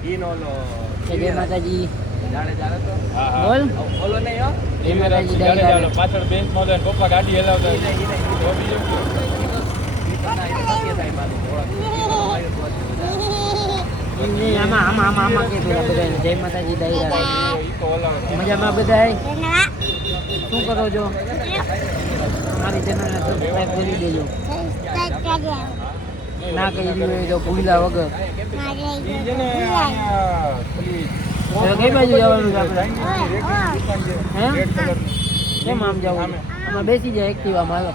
ઈનો લો જય માતાજી જાણે જાણે તો બોલ બોલો નહીં હો જય માતાજી દાદા પાછળ બેન્ચ માં પપ્પા ગાડી હલાવતા આમાં કે બધા જય માતાજી દાદા મજામાં બધા શું કરો છો મારી ચેનલને સબસ્ક્રાઇબ કરી દેજો ના કરી દીધું તો ભૂલા વગર કઈ બાજુ જવાનું છે આપણે હે કેમ આમ જવું આમાં બેસી જાય એક્ટિવામાં હાલો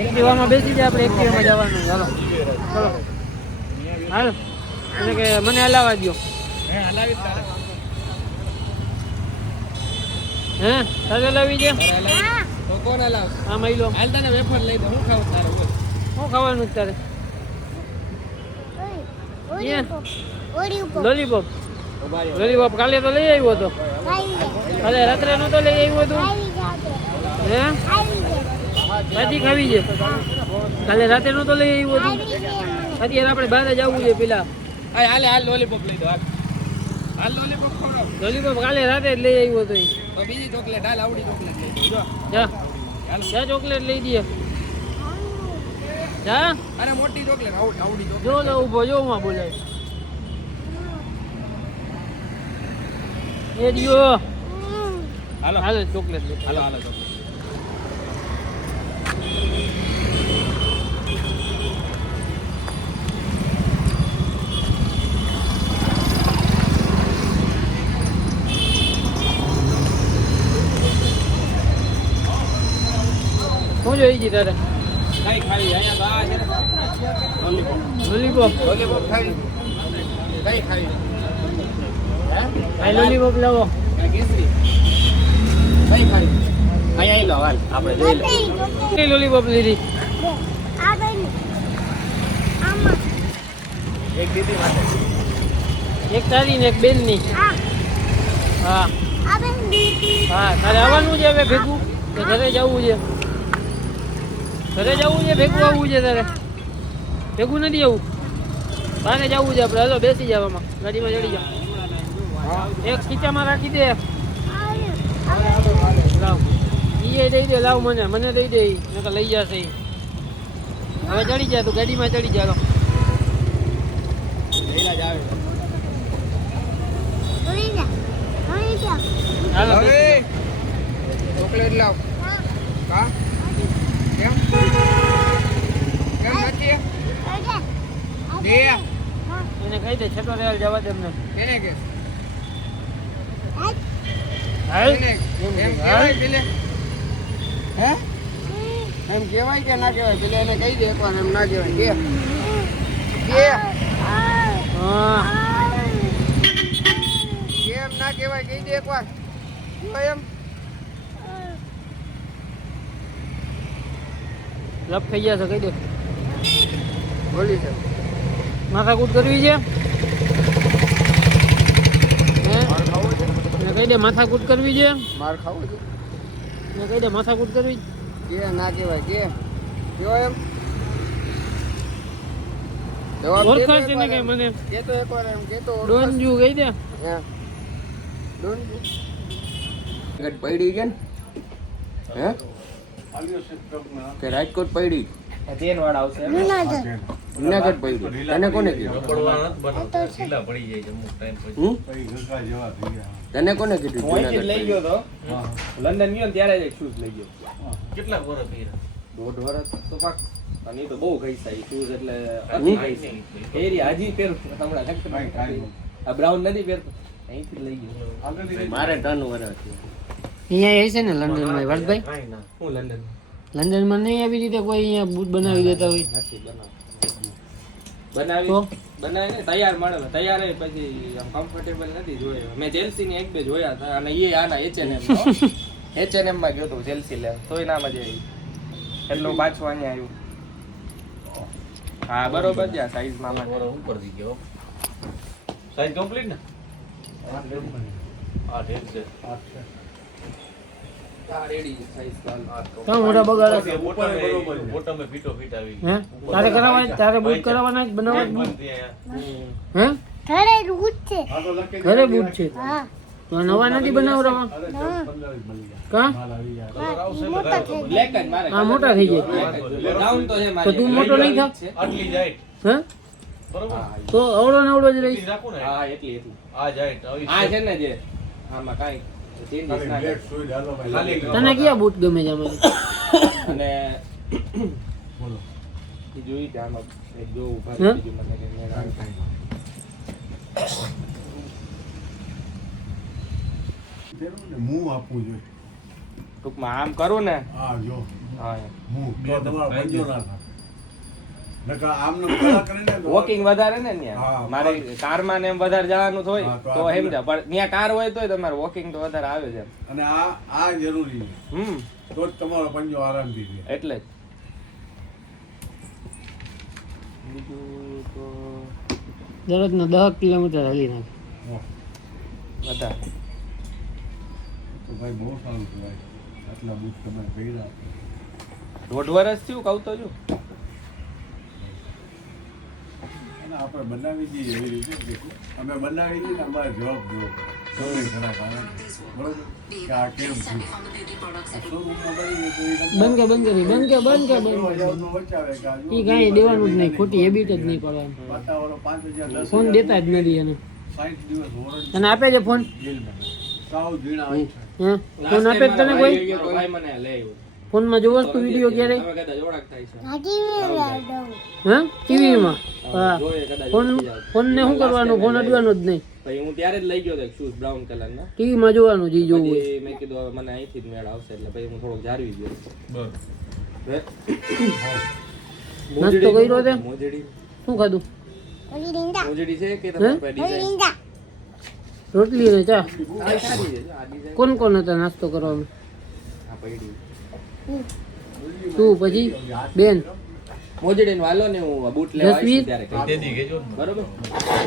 એક્ટિવામાં બેસી જાય આપણે એક્ટિવામાં જવાનું ચાલો ચલો હાલ એટલે કે મને હલાવા દો હે તારે હલાવી છે તો કોણ હલાવ હા મહિલો હાલ તને વેફર લઈ દો હું ખાવ તારે બોલ શું ખાવાનું તારે લોલીપોપ લોલીપોપ કાલે તો લઈ આવ્યો હતો કાલે રાત્રે નતો લઈ આવ્યો હતો હે ભાજી ખાવી છે કાલે રાતે નતો લઈ આવ્યો હતો અત્યારે આપણે બહાર જવું છે પેલા હાલે હાલ લોલીપોપ લઈ દો હાલ લોલીપોપ ખવડાવ લોલીપોપ કાલે રાતે જ લઈ આવ્યો હતો તો બીજી ચોકલેટ હાલ આવડી ચોકલેટ લઈ દો જા જા ચોકલેટ લઈ દે જા અરે મોટી ચોકલેટ આવડી ચોકલેટ જો લો ઉભો જો માં બોલાય એ દિયો હાલો હાલો ચોકલેટ લે હાલો હાલો ચોકલેટ શું જોઈ છે તારે કઈ ખાવી અહીંયા તો આ છે લોલીપોપ લોલીપોપ લોલીપોપ ખાવી કઈ ખાવી આ લોલીપોપ લાવો કેસરી કઈ ખાવી અહીંયા લો હાલ આપણે જોઈ લે કેટલી લોલીપોપ લીધી એક દીદી માટે એક તારી ને એક બેન ની હા હા તારે આવવાનું છે હવે ભેગું કે ઘરે જવું છે ઘરે જવું છે ભેગું આવવું છે તારે ભેગું નથી આવવું બાને જવું છે આપણે હાલો બેસી જવામાં ગાડીમાં ચડી જાવ એક ખીચામાં રાખી દે લાવ ઈ દઈ દે લાવ મને દઈ દે નકર લઈ જશે ઈ. હવે ચડી જા તું ગાડીમાં ચડી જા હાલો હવે ચોકલેટ લાવ કા કેમ કેમ નથી દે એને કહી દે છતો રેલ જવા દે એમને કેને કે હાલ કેને એમ કહેવાય પેલે હે એમ કહેવાય કે ના કહેવાય પેલે એને કહી દે એકવાર એમ ના કહેવાય કે હા કેમ ના કહેવાય કહી દે એકવાર કહેવાય એમ લપ થઈ ગયા છે કહી દે બોલી છે માથાકૂટ કરવી છે હે માર ખાવો છે એને કહી દે માથાકૂટ કરવી છે માર ખાવો છે એને કહી દે માથાકૂટ કરવી કે ના કહેવાય કે કહેવાય એમ જવાબ દે ઓળખાય છે ને કે મને કે તો એકવાર એમ કે તો ડોનજુ કહી દે હે ડોન ગટ પડી છે ને હે કે રાજકોટ પડી ટ્રેન વાળા આવશે જુનાગઢ પડી તને કોને કીધું તને કોને કીધું જુનાગઢ લઈ ગયો તો લંડન ગયો ને ત્યારે જ શૂઝ લઈ ગયો કેટલા વર્ષ પહેર્યા? 1.5 વર્ષ તો પાક અને એ તો બહુ ઘઈસા એ શૂઝ એટલે એરી હાજી પહેરું હમણાં આ બ્રાઉન નથી પહેરતો અહીંથી લઈ ગયો મારે 3 વર્ષ અહીંયા હશે ને લંડનમાં વરદભાઈ કાંઈ ના હું લંડન લંડનમાં નહીં આવી રીતે કોઈ અહીંયા બૂટ બનાવી દેતા હોય નથી બનાવી બનાવીને તૈયાર મળે તૈયાર હોય પછી આમ કમ્ફર્ટેબલ નથી જોયા મેં જેલ્સી ની એક બે જોયા હતા અને એ આના H&M માં ગયો તો જેલ્સી લે તોય ના મજા આવી એટલું પાછું અહીંયા આવ્યું હા બરોબર છે સાઈઝ માં ઉપર થઈ ગયો સાઈઝ કમ્પ્લીટ ને આ ઢેર છે આ રેડી સાઈઝ કાં મોટા બગાડા છે બોટમે ફીટો ફીટ આવી હે તારે કરાવવા તારે બૂટ કરાવવાના જ બનાવવા જ બૂટ? હે હા તો લખી દે. ઘરે બૂટ છે હા. તો નવા નથી બનાવરાવા અરે 10-15 જ મળી જાય. કા માલ આવી જાય. કલર આવશે ને ઘરે તો બ્લેક જ મારે આ મોટા થઈ જાય બ્રાઉન તો છે તો મારે તું મોટો નહીં થા આટલી જાય હે બરોબર તો અવળો ને અવળો જ એટલી રહીશ રાખું ને હા એટલી આ જાય આવી આ છે ને જે આમાં કાંઈ ચેન્જીસ ખાલી ના black કરે. suede હાલો ભાઈ. ખાલી તને કયા બૂટ ગમે છે આમાંથી અને બોલો. એ જોઈ કે આમાં એક જો ઉભા હે? બીજું મને કંઈ મેળ આવે. તેનું ને મું આપવું જોઈએ. ટૂંકમાં આમ કરું ને હા જો હા મું તો તમારો પંજો ના થાય. નકર આમનો કલા કરીને તો- વોકિંગ વધારે ને હા, ત્યાં મારે કારમાં ને એમ વધારે જવાનું હોય હા, તો તો આ સમજા પણ ત્યાં કાર હોય તોય તમારે વોકિંગ તો વધારે આવે છે અને આ જરૂરી છે. હમ તો જ તમારો પંજો આરામથી રહે. એટલે જ બીજું તો દરરોજના 10 કિલોમીટર હાલી નાખે ઓહ, વધારે તો ભાઈ બહુ સારું કહેવાય. આટલા બુક તમે પહેર્યા. 1.5 વર્ષ થયું કહું તો છું અને આપણે બનાવી દઈએ એવી રીતે કે અમે બનાવી દઈએ ને અમારે જવાબ દેવો પડે. ગમે ઘણા કારણ બરોબર કે આ કેમ થયું. આ શોરૂમમાં બની ગયું તો એ તમને- બંધ કે બંધ કરી બંધ કે બંધ કે એવો બંધ જવાબનો વચાવે કે આ જો એ કાંઈ દેવાનું જ નહીં ખોટી હેબિટ જ નહીં કરવાની વાતાવરણ 5,000 10,000 ફોન દેતા જ નથી એને 60 દિવસ વોરંટી તને આપે છે ફોન જેલમાં. સાવ ઝીણા હોય છે. હે ફોન આપે જ તને કોઈ ભાઈ મને લે આવ્યો. ફોનમાં જોવો છો તું વિડીયો ક્યારે તમે કદાચ ઓળખ થાય છે હે ટીવીમાં હા જોઈએ કદાચ ફોન ઓળખી જાવ. ફોનને શું કરવાનું ફોન અડવાનું જ નહીં પછી હું ત્યારે જ લઈ ગયો હતો શૂઝ બ્રાઉન કલરના ટીવીમાં જોવાનું જે જોવું હોય પછી મેં કીધું હવે મને અહીંથી જ મેળ આવશે એટલે પછી હું થોડોક જાળવી ગયો બસ નાસ્તો કર્યો તે મોજડી શું ખાધું મોજડી છે કે તમારી પાસે ડિઝાઇન રોટલી ને ચા સારી છે જો આ ડિઝાઇન કોણ કોણ હતા નાસ્તો કરવામાં આ પડી તું પછી બેન મોજડી વાલો ને હું બૂટ લેવા આવીશ જસવીર? ત્યારે કહી દેદી કેજો ને બરોબર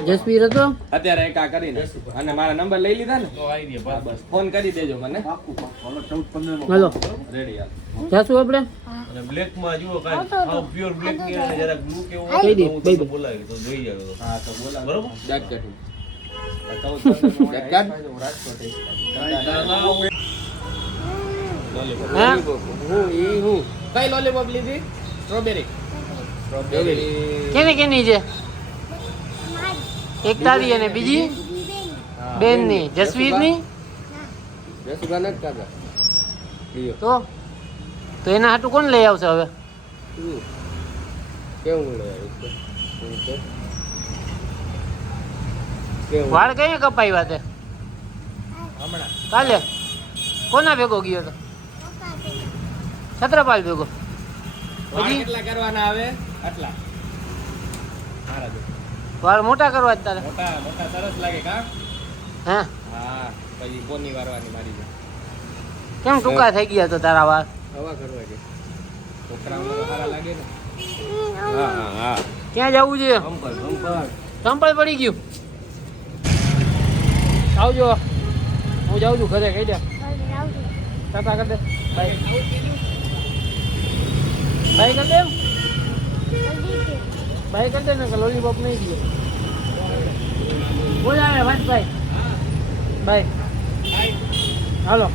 જસવીર હતો અત્યારે એક આ કરીને અને મારા નંબર લઈ લીધા ને તો આવી દે હા, બસ ફોન કરી દેજો મને પાક્કું પાક્કું. હાલો 14-15 માં હાલો રેડી હાલ જાશું આપણે અને બ્લેક માં જુઓ કાંઈ સાવ પ્યોર બ્લેક ની અને જરા બ્લુ કેવું કહી દે, હોય તો હું કહી તમને દે. બોલાવી તો જોઈ જાવ તો. હા તો બોલા બરોબર? બેક કટું 14-15 હા હું કઈ લોલીપોપ લીધી સ્ટ્રોબેરી કેની કેની છે એક તારી અને બીજી બેન ની જસવીર ની રસુગા નથી કાકા તો એના હાટું કોણ લઈ આવશે હવે કેવું લઈ કેવું વાળ કઈ કપાવ્યા તે હમણાં કાલે કોના ભેગો ગયો તો છત્રપાલ ભેગો વાળ પછી કેટલા કરવાના આવે આટલા મારા જો. વાળ મોટા કરવા જ તારે મોટા મોટા સરસ લાગે કા હે હા પછી કોની વારવાની મારી જો. કેમ ટૂંકા થઈ ગયા તો તારા વાળ હવા કરવા કે છોકરાઓને તો સારા લાગે ને હા હા હા ક્યાં જવું છે બમ્પર બમ્પર ચંપલ પડી ગયું આવજો હું જાઉં છું ઘરે કહી દે ટાટા કરી દે બાય બાય કરી દે બાય કરી દે ને કે લોલીપોપ નહીં દે બોલાવે ભાઈ બાય હાલો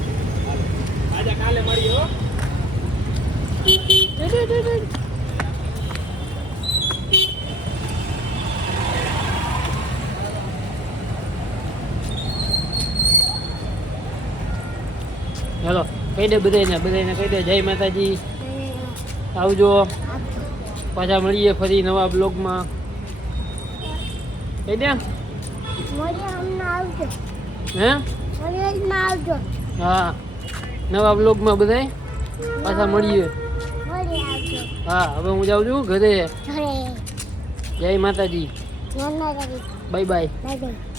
આજે કાલે મળીએ હો હેલો કહી દે બધાને કહી દે જય માતાજી આવજો પાછા મળીએ ફરી નવા બ્લોગમાં કહી દે હે હા નવા બ્લોગમાં બધાય પાછા મળીએ હા હવે હું જાઉં છું ઘરે જય માતાજી બાય બાય Bye bye.